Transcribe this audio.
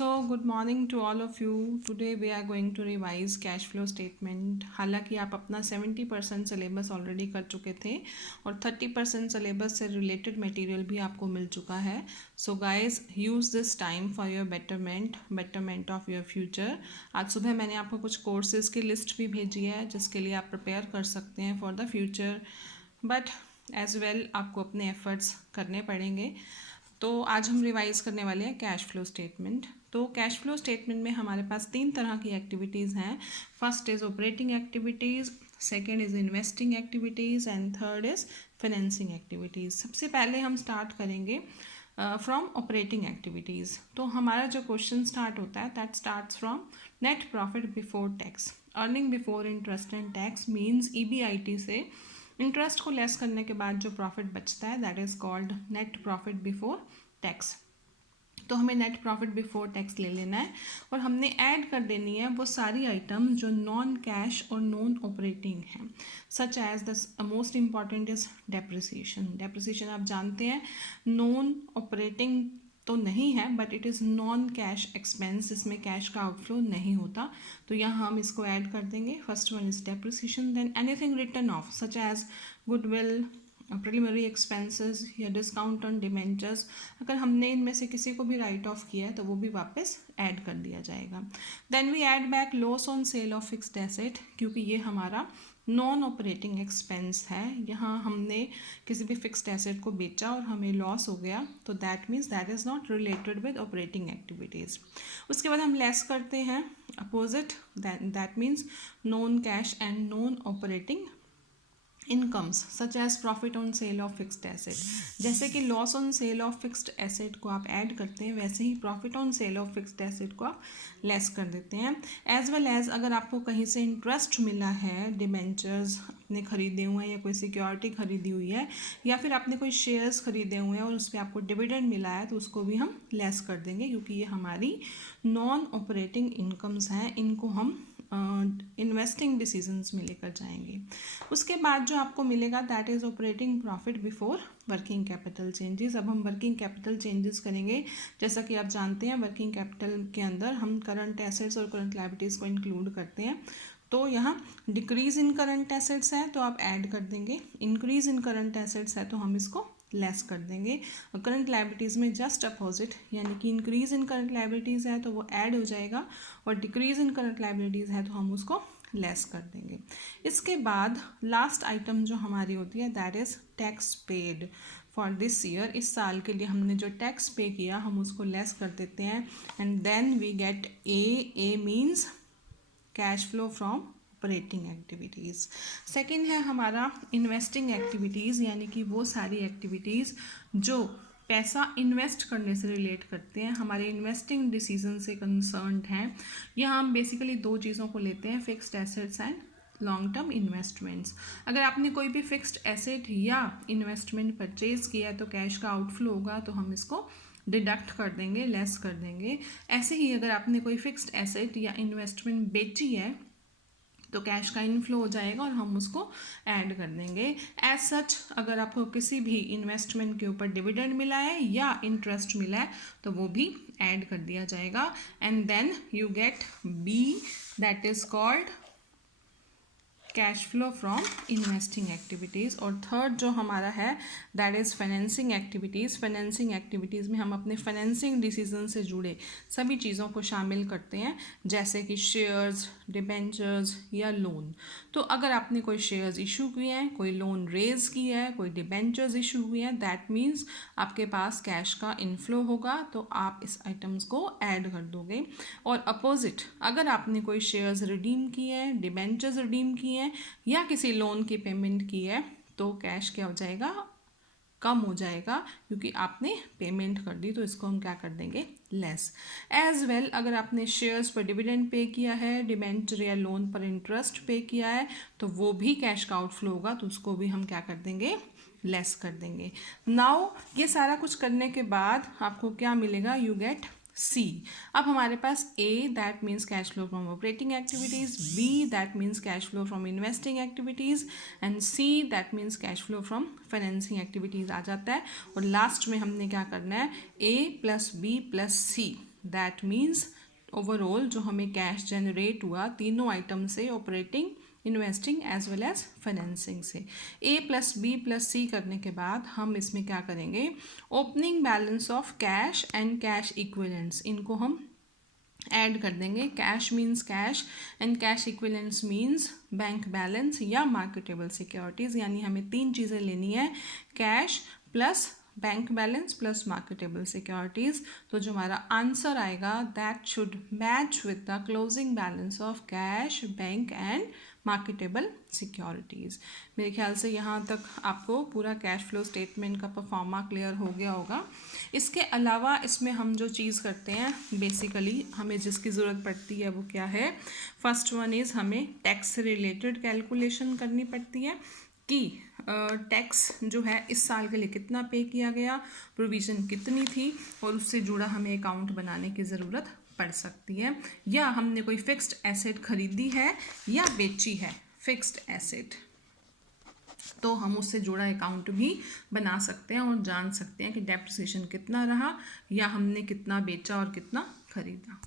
So good morning to all of you. Today we are going to revise cash flow statement. हालांकि आप अपना 70% syllabus already कर चुके थे और 30% सिलेबस से रिलेटेड मटेरियल भी आपको मिल चुका है. So guys use this time for your betterment of your future. आज सुबह मैंने आपको कुछ कोर्सेज की लिस्ट भी भेजी है जिसके लिए आप प्रिपेयर कर सकते हैं for the future, but as well आपको अपने एफर्ट्स करने पड़ेंगे. तो आज हम रिवाइज करने वाले हैं कैश फ्लो स्टेटमेंट. तो कैश फ्लो स्टेटमेंट में हमारे पास 3 तरह की एक्टिविटीज़ हैं. First is operating activities, second is investing activities and third is financing activities. सबसे पहले हम स्टार्ट करेंगे फ्रॉम ऑपरेटिंग एक्टिविटीज़. तो हमारा जो क्वेश्चन स्टार्ट होता है that starts from net profit before tax. Earning before interest and tax means EBIT से इंटरेस्ट को लेस करने के बाद जो प्रॉफिट बचता है that is called net profit before tax. तो हमें नेट प्रॉफिट बिफोर टैक्स ले लेना है और हमने ऐड कर देनी है वो सारी आइटम जो नॉन कैश और नॉन ऑपरेटिंग हैं, such as the most important is depreciation. Depreciation आप जानते हैं नॉन ऑपरेटिंग तो नहीं है but it is non cash expense, इसमें कैश का आउटफ्लो नहीं होता. तो यहाँ हम इसको ऐड कर देंगे. First one is depreciation, then anything return of such as goodwill, preliminary expenses या डिस्काउंट ऑन डिबेंचर्स. अगर हमने इनमें से किसी को भी राइट ऑफ किया है तो वो भी वापस ऐड कर दिया जाएगा. Then we add back loss on sale of fixed asset, क्योंकि ये हमारा नॉन ऑपरेटिंग एक्सपेंस है. यहाँ हमने किसी भी फिक्स्ड एसेट को बेचा और हमें लॉस हो गया तो that means that is not related with operating activities. उसके बाद हम लेस करते हैं opposite, that means non cash and non operating incomes such as profit on sale of fixed asset. जैसे कि loss on sale of fixed asset को आप add करते हैं वैसे ही profit on sale of fixed asset को आप लेस कर देते हैं. एज वेल एज अगर आपको कहीं से इंटरेस्ट मिला है, डिबेंचर्स आपने खरीदे हुए हैं या कोई सिक्योरिटी खरीदी हुई है या फिर आपने कोई शेयर्स खरीदे हुए हैं और उस पर आपको डिविडेंड मिला है तो उसको भी हम लेस कर देंगे, क्योंकि ये हमारी नॉन ऑपरेटिंग इनकम्स हैं. इनको हम इन्वेस्टिंग डिसीजंस में लेकर जाएंगे. उसके बाद जो आपको मिलेगा that is operating profit before working capital changes. अब हम वर्किंग कैपिटल चेंजेस करेंगे. जैसा कि आप जानते हैं वर्किंग कैपिटल के अंदर हम करंट एसेट्स और करंट लायबिलिटीज़ को इंक्लूड करते हैं. तो यहाँ डिक्रीज इन करंट एसेट्स है तो आप ऐड कर देंगे, इंक्रीज इन करंट एसेट्स है तो हम इसको लेस कर देंगे. और करंट लायबिलिटीज़ में जस्ट अपोजिट, यानी कि इंक्रीज इन करंट लायबिलिटीज़ है तो वो ऐड हो जाएगा और डिक्रीज इन करंट लायबिलिटीज़ है तो हम उसको लेस कर देंगे. इसके बाद लास्ट आइटम जो हमारी होती है that is tax paid for this year. इस साल के लिए हमने जो टैक्स पे किया हम उसको लेस कर देते हैं and then we get a means cash flow from operating activities. Second है हमारा इन्वेस्टिंग एक्टिविटीज़, यानी कि वो सारी एक्टिविटीज़ जो पैसा इन्वेस्ट करने से रिलेट करते हैं, हमारे इन्वेस्टिंग डिसीजन से कंसर्न्ड हैं. यहाँ हम बेसिकली 2 चीज़ों को लेते हैं, fixed assets and long term investments. अगर आपने कोई भी फिक्स्ड एसेट या इन्वेस्टमेंट परचेज किया है तो कैश का आउटफ्लो होगा तो हम इसको डिडक्ट कर देंगे, लेस कर देंगे. ऐसे ही अगर आपने कोई फिक्स्ड एसेट या इन्वेस्टमेंट बेची है तो कैश का इनफ्लो हो जाएगा और हम उसको ऐड कर देंगे. एज सच अगर आपको किसी भी इन्वेस्टमेंट के ऊपर डिविडेंड मिला है या इंटरेस्ट मिला है तो वो भी ऐड कर दिया जाएगा. And then you get B that is called cash flow from investing activities. और थर्ड जो हमारा है that is financing activities. Financing activities में हम अपने फाइनेंसिंग डिसीजन से जुड़े सभी चीज़ों को शामिल करते हैं, जैसे कि शेयर्स, डिबेंचर्स या लोन. तो अगर आपने कोई शेयर्स इशू किए हैं, कोई लोन रेज किया है, कोई डिबेंचर्स इशू हुए हैं, दैट मीन्स आपके पास कैश का इनफ्लो होगा तो आप इस आइटम्स को ऐड कर दोगे. और अपोजिट अगर आपने कोई शेयर्स रिडीम किए हैं, डिबेंचर्स रिडीम किए हैं या किसी लोन की पेमेंट की है तो कैश क्या हो जाएगा, कम हो जाएगा, क्योंकि आपने पेमेंट कर दी. तो इसको हम क्या कर देंगे, लेस. एज वेल अगर आपने शेयर्स पर डिविडेंड पे किया है, डिबेंचर या लोन पर इंटरेस्ट पे किया है तो वो भी कैश का आउटफ्लो होगा तो उसको भी हम क्या कर देंगे, लेस कर देंगे. नाउ ये सारा कुछ करने के बाद आपको क्या मिलेगा, यू गेट सी. अब हमारे पास A that means cash flow from operating activities, B that means cash flow from investing activities and C that means cash flow from financing activities आ जाता है. और लास्ट में हमने क्या करना है, A plus B plus C that means overall जो हमें कैश जनरेट हुआ तीनों आइटम से, operating, investing as well as financing से। A plus B plus C करने के बाद हम इसमें क्या करेंगे, opening balance of cash and cash equivalents, इनको हम ऐड कर देंगे। Cash means cash and cash equivalents means bank balance या मार्केटेबल सिक्योरिटीज़, यानी हमें तीन चीज़ें लेनी है, cash plus bank balance plus marketable securities. तो जो हमारा आंसर आएगा that should match with the closing balance of cash, bank and marketable securities. मेरे ख्याल से यहाँ तक आपको पूरा कैश फ्लो स्टेटमेंट का परफॉर्मा क्लियर हो गया होगा। इसके अलावा इसमें हम जो चीज़ करते हैं बेसिकली हमें जिसकी ज़रूरत पड़ती है वो क्या है, फर्स्ट वन इज़ हमें टैक्स से रिलेटेड कैलकुलेशन करनी पड़ती है कि टैक्स जो है इस साल के लिए कितना पे किया गया, प्रोविज़न कितनी थी, और उससे जुड़ा हमें अकाउंट बनाने की ज़रूरत पड़ सकती है। या हमने कोई फिक्स्ड एसेट खरीदी है या बेची है, फिक्स्ड एसेट, तो हम उससे जुड़ा अकाउंट भी बना सकते हैं और जान सकते हैं कि डेप्रिसिएशन कितना रहा या हमने कितना बेचा और कितना खरीदा।